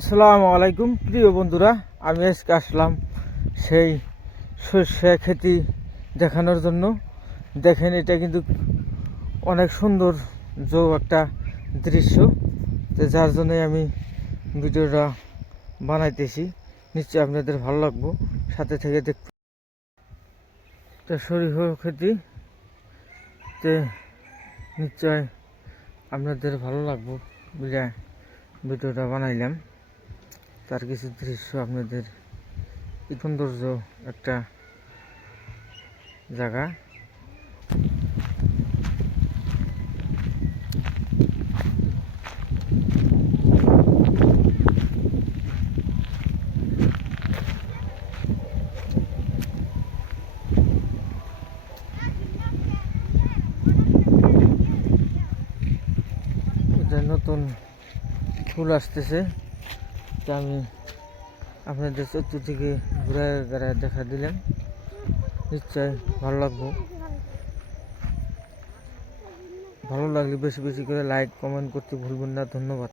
আসসালামু আলাইকুম প্রিয় বন্ধুরা, আমি আজকে আসলাম সেই সর্ষে খেতি দেখানোর জন্য। দেখেন, এটা কিন্তু অনেক সুন্দর একটা দৃশ্য, তো যার জন্যই আমি ভিডিওটা বানাইতেছি। নিশ্চয়ই আপনাদের ভালো লাগবো, সাথে থেকে দেখতে। তো সরিষা খেতি তে নিশ্চয় আপনাদের ভালো লাগবো বুঝে ভিডিওটা বানাইলাম। তার কিছু দৃশ্য আপনাদের, সৌন্দর্য একটা জায়গা। এটা নতুন ফুল আসতেছে, তা আমি আপনাদের চতুর্দিকে ঘুরে ঘুরে দেখা দিলাম। নিশ্চয় ভালো লাগবো। ভালো লাগলে বেশি বেশি করে লাইক কমেন্ট করতে ভুলবেন না। ধন্যবাদ।